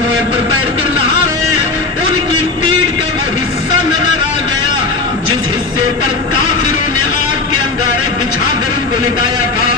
کنویں پر بیٹھ کر نہا رہے ہیں، ان کی پیٹھ کا وہ حصہ نظر آ گیا جس حصے پر کافروں نے آگ کے انگارے بچھا کر ان کو لٹایا تھا۔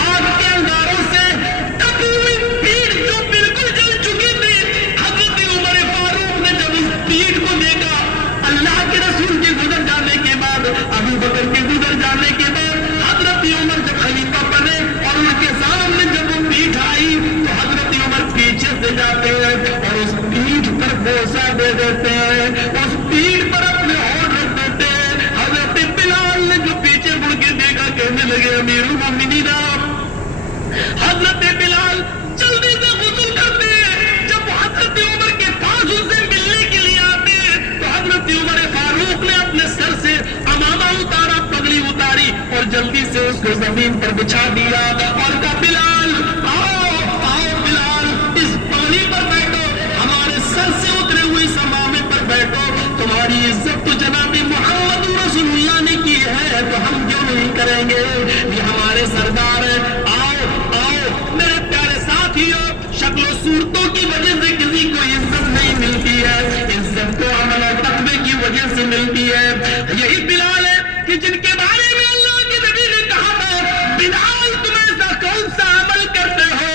آگ کے انگاروں سے تپی ہوئی پیٹھ جو بالکل جل چکی تھی، حضرت عمر فاروق نے جب اس پیٹھ کو دیکھا، اللہ کے رسول کے گزر جانے کے بعد، ابو بکر کے گزر جانے کے بعد، حضرت عمر جب خلیفہ بنے اور ان کے سامنے جب وہ پیٹھ آئی تو حضرت عمر پیچھے سے جاتے ہیں اور اس پیٹھ پر بوسہ دے دیتے ہیں، اس پیٹھ پر اپنے ہونٹ رکھ دیتے ہیں۔ حضرت بلال نے جو پیچھے مڑ کے دیکھا کہنے لگے امیر المومنین، حضرت بلال جلدی سے غسل کرتے ہیں۔ جب حضرت عمر کے پاس ان سے ملنے کے لیے آتے ہیں تو حضرت عمر فاروق نے اپنے سر سے امامہ اتارا، پگڑی اتاری اور جلدی سے اس کو زمین پر بچھا دیا اور کہا بلال آؤ بلال، اس پگڑی پر بیٹھو، ہمارے سر سے اترے ہوئے اس امامے پر بیٹھو، تمہاری عزت تو جناب محمد رسول اللہ نے کی ہے تو ہم کیوں نہیں کریں گے، یہ ہمارے سردار ہیں۔ آؤ میرے پیارے ساتھیوں، شکل و صورتوں کی وجہ سے کسی کو عزت نہیں ملتی ہے، عزت تو عمل و تقوی کی وجہ سے ملتی ہے۔ یہی بلال ہے کہ جن کے بارے میں اللہ کے نبی نے کہا تھا بلال تم ایسا کون سا عمل کرتے ہو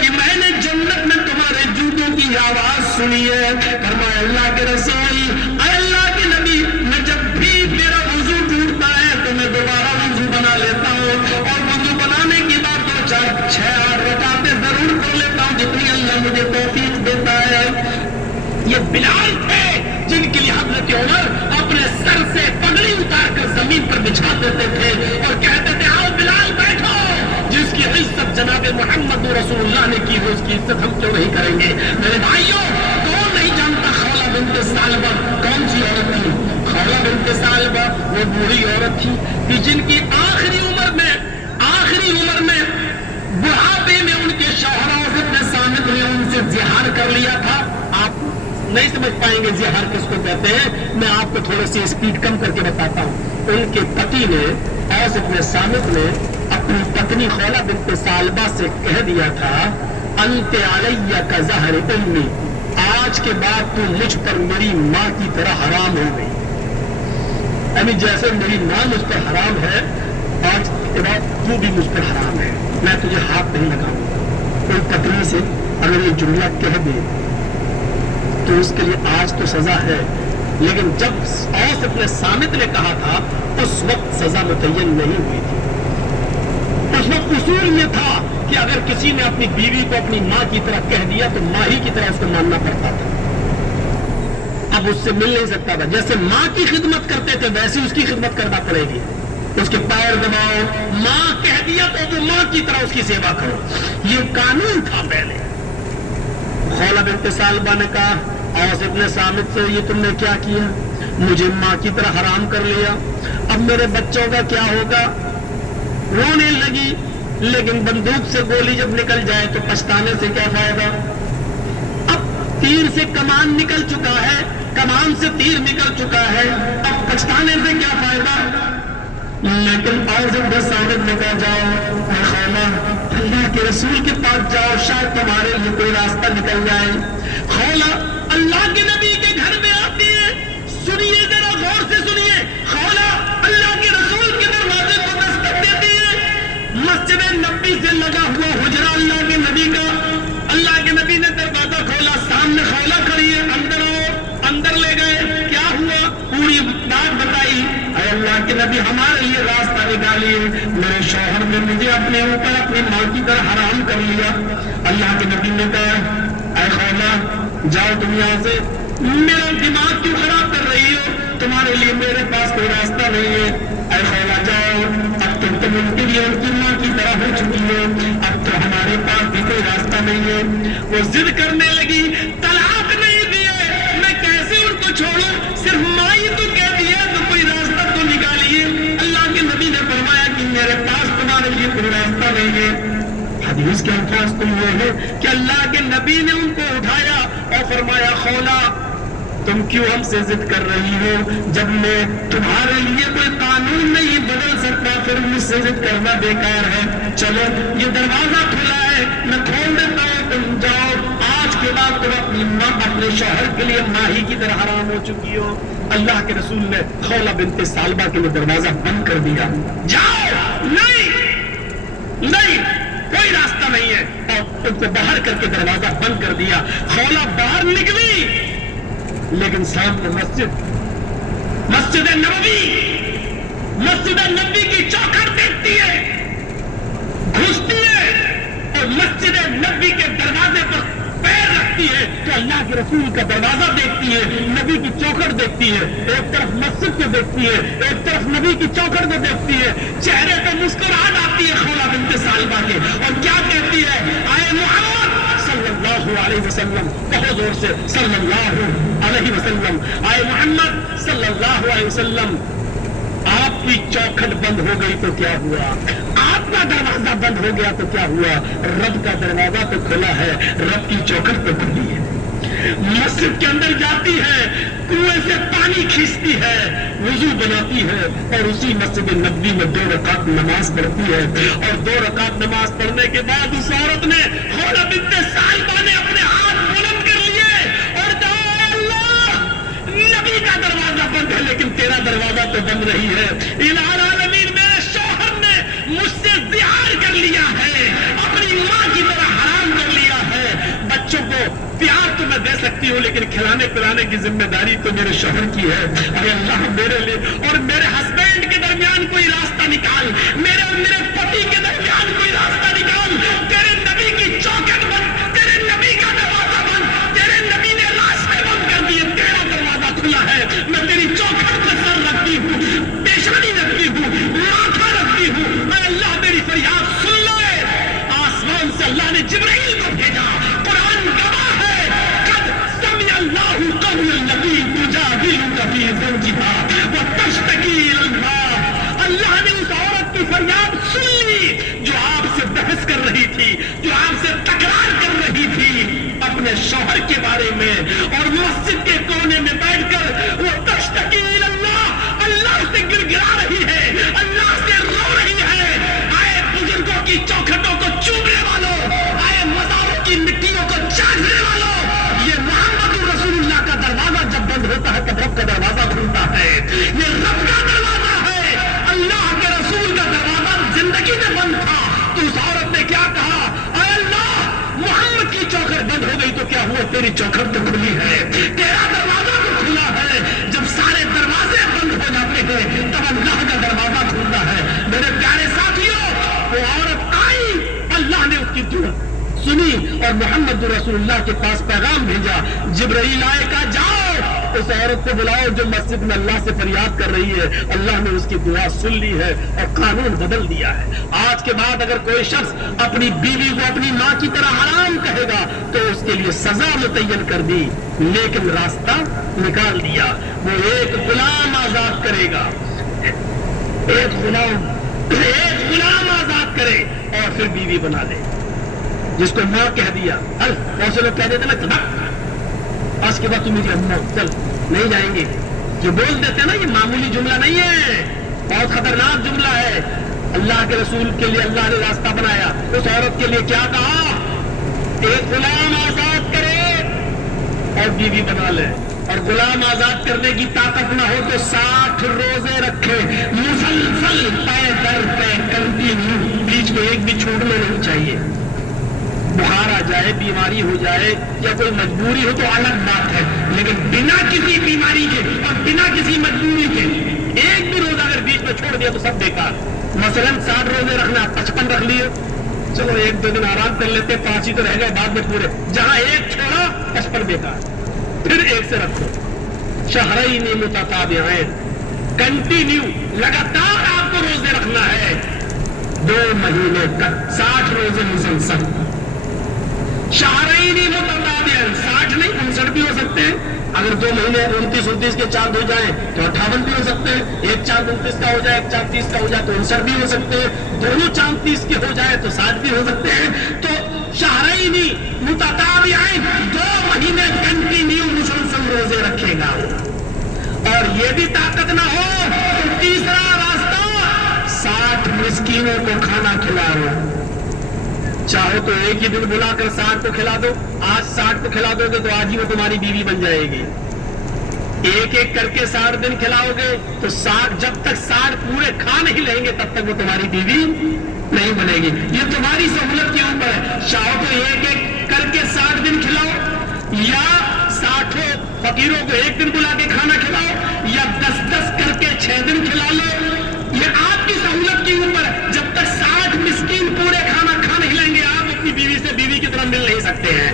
کہ میں نے جنت میں تمہارے جوتوں کی آواز سنی ہے۔ فرمایا اللہ کے رسول، اے اللہ کے نبی، میں جب بھی میرا وضو ٹوٹتا ہے تو میں دوبارہ وضو بنا لیتا ہوں اور وضو بنانے کے بعد 6-8 رکعتیں ضرور پڑھ لیتا ہوں جتنی اللہ مجھے توفیق دیتا ہے۔ یہ بلال تھے جن کے لیے حضرت عمر اپنے سر سے پگڑی اتار کر زمین پر بچھا دیتے تھے اور کہتے تھے آؤ بلال بیٹھو، جس کی عزت جناب محمد رسول اللہ نے کی ہو اس کی عزت ہم کیوں نہیں کریں گے۔ میرے بھائیوں، کون نہیں جانتا خولہ بنت ثعلبہ کون سی عورت تھی؟ خولہ بنت ثعلبہ وہ بوڑھی عورت تھی کہ جن کی آخری عمر میں بڑھاپے میں ان کے شوہر ابن صامت نے ان سے زہار کر لیا تھا۔ آپ نہیں سمجھ پائیں گے زہار کس کو کہتے ہیں، میں آپ کو تھوڑی سی اسپیڈ کم کر کے بتاتا ہوں۔ ان کے پتی نے اوس ابن صامت نے اپنی پتنی خولہ بنت ثعلبہ سے کہہ دیا تھا انت علیہ کظہر امی، آج کے بعد تو مجھ پر میری ماں کی طرح حرام ہو گئی، یعنی جیسے میری ماں مجھ پر حرام ہے آج کے بعد تو بھی مجھ پر حرام ہے، میں تجھے ہاتھ نہیں لگاؤں گا۔ کوئی پتنی سے اگر یہ جملہ کہہ دے تو اس کے لیے آج تو سزا ہے، لیکن جب اوس ابن صامت نے کہا تھا اس وقت سزا متعین نہیں ہوئی تھی۔ اس وقت اصول یہ تھا کہ اگر کسی نے اپنی بیوی کو اپنی ماں کی طرح کہہ دیا تو ماں ہی کی طرح اس کو ماننا پڑتا تھا، اب اس سے مل نہیں سکتا تھا۔ جیسے ماں کی خدمت کرتے تھے ویسے اس کی خدمت کرنا پڑے گی، اس کے پیر دباؤ، ماں کہہ دیا تو وہ ماں کی طرح اس کی سیوا کرو، یہ قانون تھا پہلے۔ خولہ بنت ثعلبہ نے کہا اوس ابن صامت سے یہ تم نے کیا کیا، مجھے ماں کی طرح حرام کر لیا، اب میرے بچوں کا کیا ہوگا؟ رونے لگی، لیکن بندوق سے گولی جب نکل جائے تو پچھتانے سے کیا فائدہ؟ اب تیر سے کمان نکل چکا ہے، کمان سے تیر نکل چکا ہے، اب پچھتانے سے کیا فائدہ؟ لیکن اوس ابن صامت نے کہا جاؤ اے خولہ، اللہ کے رسول کے پاس جاؤ، شاید تمہارے لیے کوئی راستہ نکل جائے۔ خولہ اللہ کے نبی کے گھر میں آتی ہے، سنیے ذرا غور سے سنیے، خولہ اللہ کے رسول کے دروازے کو دستک دیتی ہے، مسجد نبی سے لگا ہوا حجرہ اللہ کے نبی کا، اللہ کے نبی نے دروازہ کھولا، سامنے خولہ کھڑی ہے، اندر آؤ، اندر لے گئے، کیا ہوا پوری بات بتائی، اے اللہ کے نبی ہمارے لیے راستہ نکالیے، میرے شوہر نے مجھے اپنے اوپر اپنی ماں کی طرح حرام کر لیا۔ اللہ کے نبی نے کہا اے خولہ جاؤ تم یہاں سے، میرا دماغ کیوں خراب کر رہی ہو، تمہارے لیے میرے پاس کوئی راستہ نہیں ہے، اے خولہ جاؤ، اب تم ان کے لیے ان کی ماں کی طرح ہو چکی ہو، اب تو ہمارے پاس بھی کوئی راستہ نہیں ہے۔ وہ ضد کرنے لگی، طلاق نہیں دیے میں کیسے ان کو چھوڑوں، صرف ماں ہی تو کہہ دیا تو کوئی راستہ تو نکالیے۔ اللہ کے نبی نے فرمایا کہ میرے پاس تمہارے لیے کوئی راستہ نہیں ہے۔ حدیث کے الفاظ تو یہ ہے کہ اللہ کے نبی نے ان کو اٹھایا اور فرمایا خولہ تم کیوں ہم سے ضد کر رہی ہو، جب میں تمہارے لیے کوئی قانون نہیں بدل سکتا پھر مجھ سے ضد کرنا بیکار ہے، چلو یہ دروازہ کھلا ہے میں کھول دیتا ہوں، تم جاؤ، آج کے माँ तुम अपने शौहर के लिए माही की तरह हराम हो चुकी हो। अल्लाह के रसूल ने खौला बिनते सालबा के लिए दरवाजा बंद कर दिया, जाओ नहीं नहीं कोई रास्ता नहीं है, और उनको बाहर करके दरवाजा बंद कर दिया। खौला बाहर निकली, लेकिन सामने मस्जिद नबी की चौखट देखती है, घुसती है और मस्जिद नबी के दरवाजे पर पैर रखती है तो अल्लाह के रसूल का दरवाजा देखती है, नबी की चौखट देखती है। एक तरफ मस्जिद को देखती है, एक तरफ नबी की चौखट को देखती है। चेहरे पे मुस्कुराहट आती है खौला बिनते सालबा के, और क्या कहती है, आए मोहम्मद सल्लल्लाहु अलैहि वसल्लम, बहुत जोर से सल्लल्लाहु अलैहि वसल्लम, आए मोहम्मद सल्लल्लाहु अलैहि वसल्लम, आपकी चौखट बंद हो गई तो क्या हुआ, आपका दरवाजा बंद हो गया तो क्या हुआ, रब का दरवाजा तो खुला है, रब की चौखट तो खुली है। मस्जिद के अंदर जाती है, कुएं से पानी खींचती है, वुजू बनाती है और उसी मस्जिद नबवी में 2 रकात नमाज पढ़ती है। और 2 रकात नमाज पढ़ने के बाद उस औरत ने खौला बिनते सालबा ने अपने हाथ बुलंद कर लिए और कहा, अल्लाह, नबी का दरवाजा बंद है लेकिन तेरा दरवाजा तो बंद नहीं है। इलाहा आलमीन, मेरे शौहर ने मुझसे जिहार कर लिया है, अपनी माँ की तरह हराम कर लिया है। बच्चों को प्यार तो मैं दे सकती हूँ लेकिन खिलाने पिलाने की जिम्मेदारी तो मेरे शौहर की है। अरे अल्लाह, मेरे लिए और मेरे हस्बैंड के दरमियान कोई रास्ता निकाल, मेरे और मेरे पति के दरमियान कोई रास्ता निकाल। तेरे नबी की चौखट बंद, तेरे नबी का दरवाजा बंद, तेरे नबी ने रास्ते बंद कर दिए, तेरा दरवाजा खुला है। मैं तेरी चौखट पर सर रखती हूँ, पेशानी रखती हूँ, माथा रखती हूँ। मैं अल्लाह, मेरी फरियाद सुन ले। आसमान से अल्लाह ने जिब्राइल को भेजा, कुरान गवाह है, कद समिअ अल्लाहु कौलन लती तुजादिलुका फी ज़ौजिहा व तश्तकी इलल्लाह। अल्लाह ने उस औरत की फरियाद सुन ली जो आपसे बहस कर रही थी, जो आपसे तकरार कर रही थी अपने शौहर के बारे में, और मस्जिद के कोने में बैठकर वो तश्तकी इलल्लाह, अल्लाह से गिड़गिड़ा रही है, अल्लाह से रो रही है। आए बुजुर्गों की चौखटों को चूमने वालों, आए मज़ारों की मिट्टियों को चाटने वालों, ये मोहम्मद रसूलुल्लाह का दरवाजा जब बंद होता है तब रब का दरवाजा खुलता है। ये रब का दरवाजा है, अल्लाह के रसूल का दरवाजा जिंदगी में बंद था तो उस औरत ने क्या कहा, अल्लाह, मोहम्मद की चौखट बंद हो गई तो क्या हुआ, तेरी चौखट तो खुली है, तेरा दरवाजा तो खुला है। जब सारे दरवाजे बंद हो जाते हैं तब अल्लाह का दरवाजा खुलता है। मेरे प्यारे साथियों, वो औरत आई, अल्लाह ने उसकी दुआ सुनी और मोहम्मद रसूलुल्लाह के पास पैगाम भेजा। जिब्राइल आए, कहा जाओ उस औरत को बुलाओ जो मस्जिद में अल्लाह से फरियाद कर रही है। अल्लाह ने उसकी दुआ सुन ली है और कानून बदल दिया है। आज के बाद अगर कोई शख्स अपनी बीवी को अपनी माँ की तरह हराम कहेगा तो उसके लिए सजा मुतय्यन कर दी, लेकिन रास्ता निकाल दिया। वो एक गुलाम आजाद करेगा, एक गुलाम आजाद करे और फिर बीवी बना ले। जिसको माँ कह दिया, हल बहुत से लोग कह देते ना, आज के बाद तुम मेरी अम्मा, चल नहीं जाएंगे, जो बोल देते ना, ये मामूली जुमला नहीं है, बहुत खतरनाक जुमला है। अल्लाह के रसूल के लिए अल्लाह ने रास्ता बनाया। उस औरत के लिए क्या कहा, एक गुलाम आजाद करे और बीवी बना ले। और गुलाम आजाद करने की ताकत ना हो तो 60 रोजे रखे, मुसलसल पैर दर पे कंटिन्यू, बीच में एक भी छूटना नहीं चाहिए। बुखार आ जाए, बीमारी हो जाए या कोई मजबूरी हो तो अलग बात है, लेकिन बिना किसी बीमारी के और बिना किसी मजबूरी के एक भी रोजा अगर बीच में छोड़ दिया तो सब बेकार। मसलन 60 रोजे रखना, 55 रख लिए, चलो 1-2 दिन आराम कर लेते, 5 ही तो रह गए बाद में पूरे। जहां एक छोड़ा 55 बेकार, फिर एक से रखो। शहरैन मुतताबिऐन, कंटिन्यू लगातार आपको रोजे रखना है 2 महीने तक, 60 रोजे मुसलसल। शहरैन मुतताबिऐन, 60 नहीं 59 भी हो सकते हैं। अगर 2 महीने 29 के चांद हो जाए तो 58 भी हो सकते हैं। एक चांद 29 का हो जाए, एक चांद 30 का हो जाए तो 59 भी हो सकते हैं। दोनों चांद 30 के हो जाए तो 60 भी हो सकते हैं। तो शहरैन मुतताबिऐन, 2 महीने कंटिन्यू मुसलसल रोजे रखेगा। और ये भी ताकत ना हो तो तीसरा रास्ता, 60 मिस्कीनों को खाना खिलाओ। चाहो तो एक ही दिन बुलाकर 60 को खिला दो, आज 60 को खिला दोगे तो आज ही वो तुम्हारी बीवी बन जाएगी। एक एक करके 60 दिन खिलाओगे तो 60, जब तक 60 पूरे खा नहीं लेंगे तब तक वो तुम्हारी बीवी नहीं बनेगी। ये तुम्हारी सहूलत के ऊपर है। चाहो तो एक एक करके 60 दिन खिलाओ, या 60 फकीरों को एक दिन बुला के खाना खिलाओ, या 10-10 करके 6 दिन खिला लो। ये आपकी सहूलत के ऊपर है। जब तक 60 मिस्कीन पूरे खाना खा नहीं लेंगे, आप अपनी बीवी से बीवी की तरह मिल नहीं सकते हैं,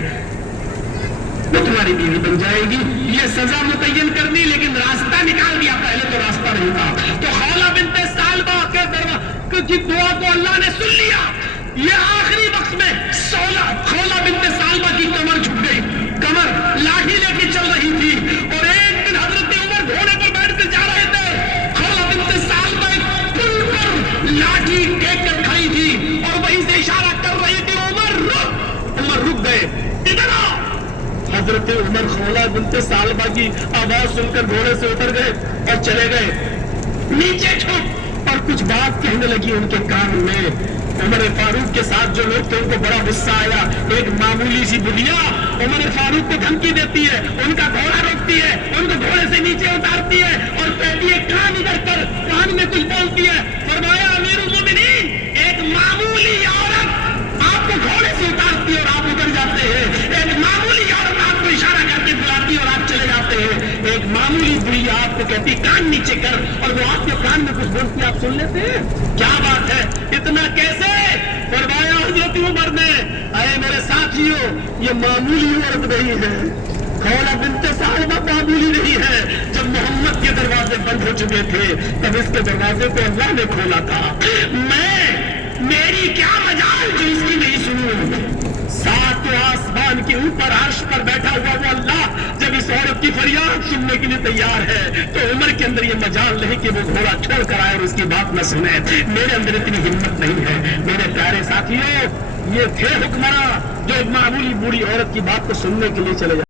वो तुम्हारी बीवी बन जाएगी। ये सजा मुतय्यन करनी, लेकिन रास्ता निकाल दिया, पहले तो रास्ता नहीं था। तो खौला बिनते सालबा की दुआ को अल्लाह ने सुन लिया। ये आखिरी वक्त में खौला बिनते सालबा की कमर झुक गई, कमर लाठी लेके चल रही थी, और एक दिन हजरत उमर घोड़े पर बैठ कर जा रहे थे। खौला बिनते सालबा पुल पर लाठी टेक कर खड़ी थी और वहीं से इशारा कर रही थी, उमर रुक गए, इधर आओ। हजरत उमर खौला बिनते सालबा की आवाज सुनकर घोड़े से उतर गए और चले गए, नीचे छुप, और कुछ बात कहने लगी उनके कान में। उमर फारूक के साथ जो लोग थे उनको बड़ा गुस्सा आया। एक मामूली सी बुढ़िया उमर फारूक को धमकी देती है, उनका घोड़ा रोकती है, उनको घोड़े से नीचे उतारती है और कहती है कान इधर कर, कान में कुछ बोलती है। फरमाया अमीरुल मोमिनीन, एक मामूली औरत आपको घोड़े से उतारती है और आप उतर जाते हैं, एक मामूली औरत आपको इशारा करके बुलाती है और आप चले जाते हैं, एक मामूली बुढ़िया आपको कहती है कान नीचे कर, और वो आपके कान में कुछ बोलती है, आप सुन लेते हैं। क्या बात है, इतना कैसे? फरमाया हजरत उमर ने, अरे मेरे साथियों, ये मामूली औरत नहीं है, खौला बिनते सालबा मामूली नहीं है। जब मोहम्मद के दरवाजे बंद हो चुके थे तब इसके दरवाजे को अल्लाह ने खोला था। मेरी क्या मजाल जो इसकी नहीं सुनूं। सातों आसमान के ऊपर अर्श पर बैठा हुआ वो अल्लाह जब इस औरत की फरियाद सुनने के लिए तैयार है, तो उमर के अंदर ये मजाल नहीं कि वो घोड़ा छोड़ कर आए और उसकी बात न सुने। मेरे अंदर इतनी हिम्मत नहीं है। मेरे प्यारे साथियों, ये थे हुक्मरां जो एक मामूली बूढ़ी औरत की बात को सुनने के लिए चले